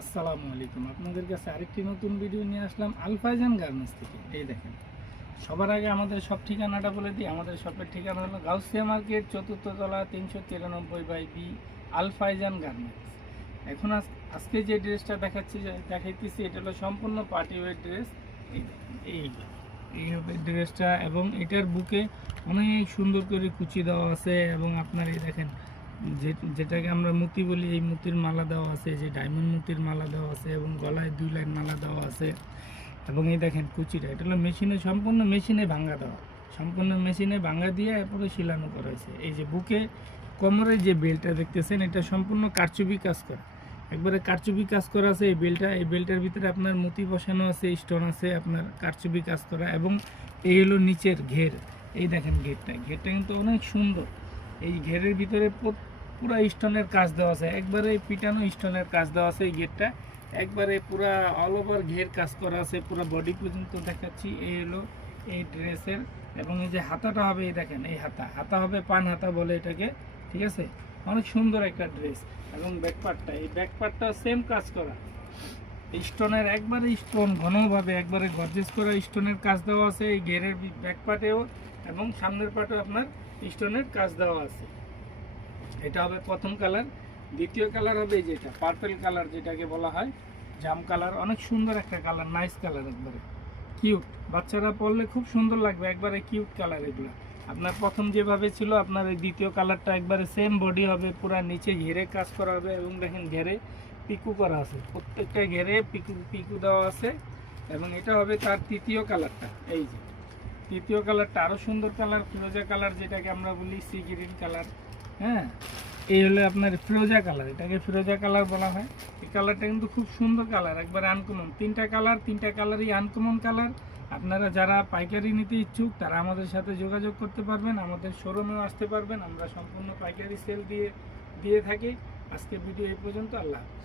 আসসালামু আলাইকুম। আপনাদের কাছে আরেকটি নতুন ভিডিও নিয়ে আসলাম আলফাইজান গার্মেন্টস থেকে। এই দেখেন, সবার আগে আমাদের সব ঠিকানাটা বলে দিই। আমাদের শপের ঠিকানা হলো গাউসিয়া মার্কেট, ৪র্থ তলা, ৩৯৩/বি, আলফাইজান গার্মেন্টস। এখন আজকে যে ড্রেসটা দেখাইতেছি এটা হলো সম্পূর্ণ পার্টি ওয়্যার ড্রেস। এই দেখেন, এই হবে ড্রেসটা, এবং এটার বুকে অনেক সুন্দর করে কুচি দেওয়া আছে, এবং আপনার এই দেখেন যেটাকে আমরা মুতি বলি, এই মুতির মালা দেওয়া আছে, যে ডায়মন্ড মুতির মালা দেওয়া আছে, এবং গলায় 2 লাইন মালা দেওয়া আছে। এবং এই দেখেন কুচিটা, এটা হলো মেশিনে, সম্পূর্ণ মেশিনে ভাঙা দেওয়া, সম্পূর্ণ মেশিনে ভাঙা দিয়ে এরপরে শিলানো করা হয়েছে। এই যে বুকে কোমরের যে বেল্টটা দেখতেছেন, এটা সম্পূর্ণ কারচুপি কাজ করা, একবারে কারচুপি কাজ করা আছে। এই বেল্টের ভিতরে আপনার মুতি বসানো আছে, স্টোন আছে, আপনার কারচুপি কাজ করা। এবং এই হলো নিচের ঘের, এই দেখেন ঘেরটা কিন্তু অনেক সুন্দর। এই ঘেরের ভিতরে পুরা স্টোনের কাজ দেওয়া আছে, একবারে পিটানো স্টোনের কাজ দেওয়া আছে। এই গেটটা একবারে পুরা অল ওভার ঘের কাজ করা আছে, পুরো বডি পর্যন্ত দেখাচ্ছি। এই হলো এই ড্রেসের। এবং এই যে হাতাটা হবে, এই দেখেন, এই হাতা হবে পান হাতা বলে এটাকে, ঠিক আছে। অনেক সুন্দর একটা ড্রেস। এবং এই ব্যাকপার্টটা সেম কাজ করা, স্টোনের একবারে স্টোন ঘনভাবে একবারে গর্জেস করা স্টোনের কাজ দেওয়া আছে এই ঘেরের ব্যাকপার্টেও, এবং সামনের পাটেও আপনার স্টোনের কাজ দেওয়া আছে। এটা হবে প্রথম কালার। দ্বিতীয় কালার হবে এই যেটা পার্পল কালার, যেটাকে বলা হয় জাম কালার। অনেক সুন্দর একটা কালার, নাইস কালার, একবারে কিউট, বাচ্চারা পরলে খুব সুন্দর লাগবে, একবারে কিউট কালার এগুলো। আপনার প্রথম যেভাবে ছিল, আপনার এই দ্বিতীয় কালারটা একবারে সেম বডি হবে, পুরা নিচে ঘেরে কাজ করা হবে। এবং দেখেন ঘেরে পিকু করা আছে, প্রত্যেকটা ঘেরে পিকু দেওয়া আছে। এবং এটা হবে তার তৃতীয় কালারটা। এই যে তৃতীয় কালারটা আরও সুন্দর কালার, ফিরোজা কালার, যেটাকে আমরা বলি সি গ্রিন কালার। হ্যাঁ, এই হলো আপনার ফিরোজা কালার, এটাকে ফিরোজা কালার বলা হয়। এই কালারটা কিন্তু খুব সুন্দর কালার, একবার আনকমন। তিনটা কালারই আনকমন কালার। আপনারা যারা পাইকারি নিতে ইচ্ছুক তারা আমাদের সাথে যোগাযোগ করতে পারবেন, আমাদের শোরুমেও আসতে পারবেন। আমরা সম্পূর্ণ পাইকারি সেল দিয়ে থাকি। আজকে ভিডিও এই পর্যন্ত। আল্লাহ হাফেজ।